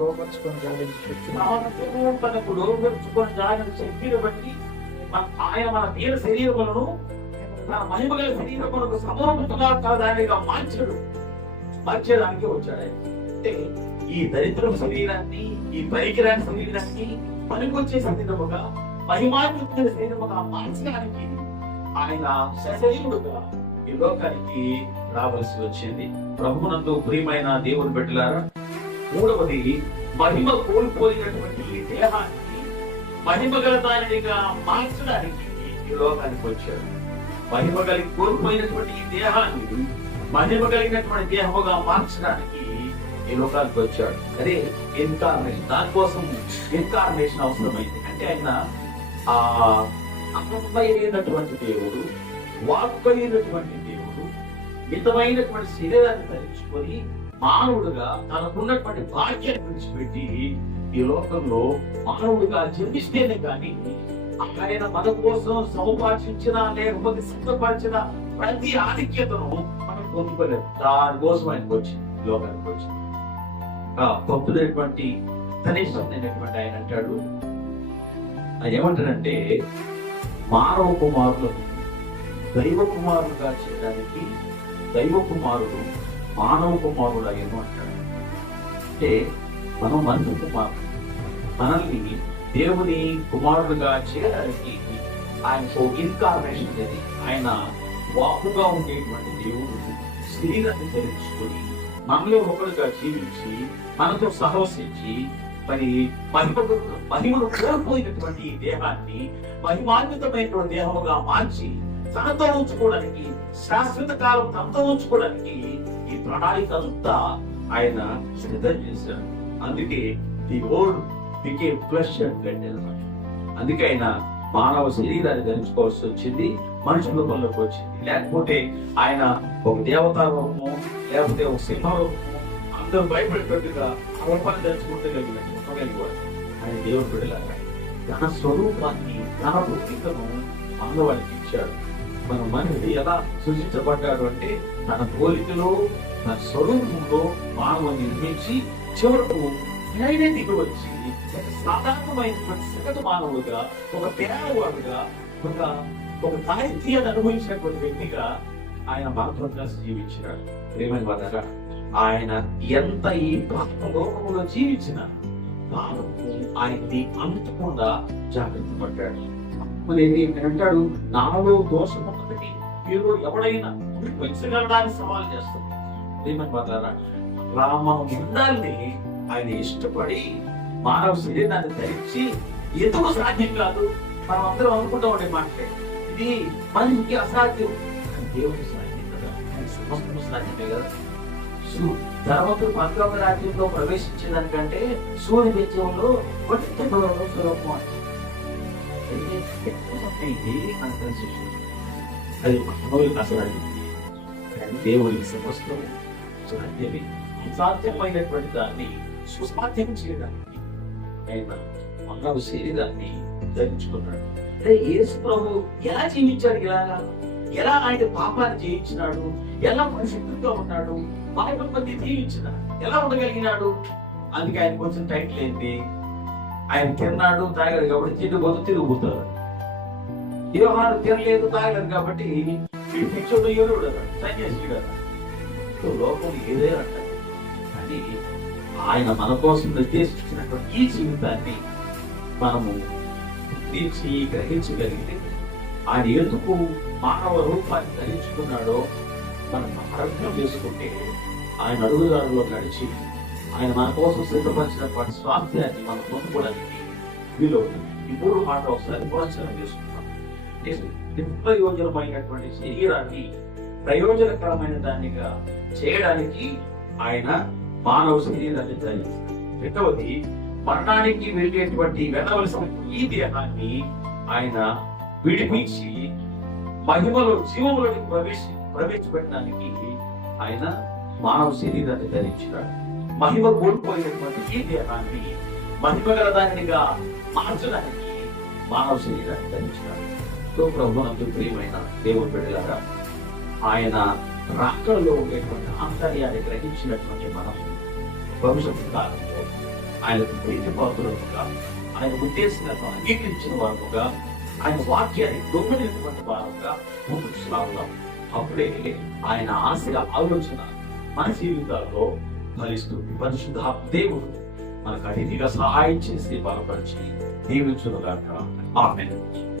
లోపరుచుకొని జాగించే శక్తి తనకు లోపరుచుకొని జాగిన శక్తిని బట్టి ఆయన మన దీన శరీరములను తన మహిమగల శరీరములకు సమూహముగా కాదానిగా మార్చడానికి వచ్చాడు ఆయన. అంటే ఈ దరిద్రం శరీరాన్ని, ఈ పనికిరాని శరీరాన్ని పనికొచ్చే శరీరముగా, మహిమాన్వితమైన శరీరముగా మార్చడానికి ఆయన సశరీరుడుగా ఈ లోకానికి రావాల్సి వచ్చింది. ప్రభువునందు ప్రియమైన దేవుని బిడ్డలారా, మూడవది మహిమ కోల్పోయినటువంటి ఈ దేహాన్ని మహిమగల దానిగా మార్చడానికి ఈ లోకానికి వచ్చాడు. మహిమ కలిగి కోల్పోయినటువంటి ఈ దేహాన్ని మహిమ కలిగినటువంటి దేహముగా మార్చడానికి ఈ లోకానికి వచ్చాడు. అదే ఇన్కార్నేషన్. దానికోసం ఇన్కార్నేషన్ అవసరమైంది. అంటే ఆయన అనంతమైనటువంటి దేవుడు, వాక్కైనటువంటి దేవుడు మితమైనటువంటి శరీరాన్ని ధరించుకొని మానవుడుగా తనకున్నటువంటి భాగ్యాన్ని విడిచిపెట్టి ఈ లోకంలో మానవుడుగా జన్మిస్తేనే కానీ ఆయన మన కోసం సముపార్జించిన లేకపోతే సిద్ధపరిచిన ప్రతి ఆధిక్యతను మనం పొందుకోలేదు. దానికోసం ఆయనకు వచ్చింది, లోకానికి వచ్చింది. భక్తుడైనటువంటి కనిష్టమైనటువంటి ఆయన అంటాడు, ఆయన ఏమంటాడంటే, మానవ కుమారులను దైవ కుమారుడుగా చేయడానికి దైవ కుమారుడు మానవ కుమారుడు అయ్యను అంటాడు. అంటే మనం మనిషి కుమారుడు, మనల్ని దేవుని కుమారుడుగా చేయడానికి ఆయనకు ఇన్కార్నేషన్ అనేది, ఆయన వాకుగా ఉండేటువంటి దేవుడు శరీరాన్ని ధరించుకొని మనలో ఒకరుగా జీవించి మనతో సహవసించి మరి మహిమను కోల్పోయినటువంటి ఈ దేహాన్ని మహిమాన్వితమైనటువంటి దేహముగా మార్చి తనతో ఉంచుకోవడానికి, శాశ్వత కాలం తనతో ఉంచుకోవడానికి ఈ ప్రణాళిక అంతా ఆయన సిద్ధం చేశాడు. అందుకే the old became flesh and blood అన్నమాట. అందుకే ఆయన మానవ శరీరాన్ని ధరించుకోవాల్సి వచ్చింది, మనుషుల పనులకు వచ్చింది. లేకపోతే ఆయన ఒక దేవతా రూపము, లేకపోతే ఒక సింహ రూపము, అందరూ భయపడేటట్టుగా రూపాన్ని ధరించుకుంటగలిగాడు. ఆయన దేవుడు బిడ్డలాగా తన స్వరూపాన్ని, తన భూమికను మానవానికి ఇచ్చాడు. మన మనిషి ఎలా సృష్టించబడ్డాడు అంటే తన పోలికలో, తన స్వరూపంలో మానవుని నిర్మించి చివరకు ఆయనే దిగి వచ్చి ఒక సాధారణమైనటువంటి సగటు మానవుడుగా, ఒక పేదవాడుగా, ఒక దారిద్ర్యాన్ని అనుభవించినటువంటి వ్యక్తిగా ఆయన మనతో కలిసి జీవించినాడు. ప్రేమైన వారా, ఆయన ఎంత ఈ లోకంలో జీవించిన పాపము ఆయన్ని అంతకుండా జాగ్రత్త పడ్డాడు. అంటాడు, నాలో దోషం ఉన్నది మీరు ఎవడైనా పెంచగలడానికి సవాల్ చేస్తారు. ప్రేమైన వారా, మనం ఉండాలని ఆయన ఇష్టపడి మానవ శరీరాన్ని ధరించి ఎందుకు సాధ్యం కాదు, మనం అందరం అనుకుంటా ఉండే మాటే, ఇది మనిషికి అసాధ్యం, దేవుడికి సాధ్యం కదా, సమస్తము సాధ్యమే కదా. ధర్మతుడు పరలోక రాజ్యంలో ప్రవేశించేదానికంటే సూర్య బీజంలో స్వరూపం అది అసలు దేవుడికి సమస్తం సాధ్యమే. అసాధ్యమైనటువంటి దాన్ని సుసాధ్యం చేయడానికి ఆయన మానవ శరీరాన్ని ధరించుకున్నాడు. అంటే యేసు ప్రభు ఎలా జీవించాడు, ఎలా ఆయన పాపాన్ని జయించినాడు, ఎలా పరిశుద్ధంగా ఉన్నాడు, మానవ మధ్య జీవించిన ఎలా ఉండగలిగినాడు. అందుకే ఆయన కొంచెం టైటిల్ ఏంటి, ఆయన తిన్నాడు తాగాడు కాబట్టి తిరుగుతారు. యోహాను తినలేదు తాగలేదు కాబట్టి పిచ్చోడు ఎవరు సన్యాసి లోకం ఏదే అంటారు. కానీ ఆయన మన కోసం నిర్దేశించినటువంటి ఈ జీవితాన్ని మనము తీర్చి గ్రహించగలిగితే, ఆయన ఎందుకు మానవ రూపాన్ని ధరించుకున్నాడో మనం అర్థం చేసుకుంటే, ఆయన అడుగుదారులో నడిచి ఆయన మన కోసం సిద్ధపరిచినటువంటి స్వాస్థ్యాన్ని మనం పొందుకోవడానికి వీలు. ఈ మూడు మాటలు ఒకసారి పునశ్చరణ చేసుకుంటాం. నిష్ప్రయోజనమైనటువంటి శరీరాన్ని ప్రయోజనకరమైన దానిగా చేయడానికి ఆయన మానవ శరీరాన్ని ధరించారు. రెండవది, మరణానికి వెళ్ళేటువంటి వెళ్ళవలసిన ఈ దేహాన్ని ఆయన విడిపించి మహిమలో జీవంలోకి ప్రవేశపెట్టడానికి ఆయన మానవ శరీరాన్ని ధరించాడు. మహిమ కోల్పోయినటువంటి ఈ దేహాన్ని మహిమ గల దానిగా మార్చడానికి మానవ శరీరాన్ని ధరించాడు. ప్రభువునందు ప్రియమైన దేవుని బిడ్డలారా, ఆయన రాకడలో ఉండేటువంటి ఆంతర్యాన్ని గ్రహించినటువంటి మనం భవిష్యత్తు కాలంలో ఆయనకు ప్రీతి పాత్రలుగా, ఆయన ఉద్దేశాలను అంగీకరించిన వారుగా, ఆయన వాక్యాన్ని దొంగలినటువంటి వారుగా ముందుకు సాగుతాం. అప్పుడే ఆయన ఆశ ఆలోచన మన జీవితాల్లో ఫలిస్తుంది. పరిశుద్ధాత్మ దేవుడు మనకు అతిథిగా సహాయం చేసి బలపరిచి దీవించునుగాక. ఆమేన్.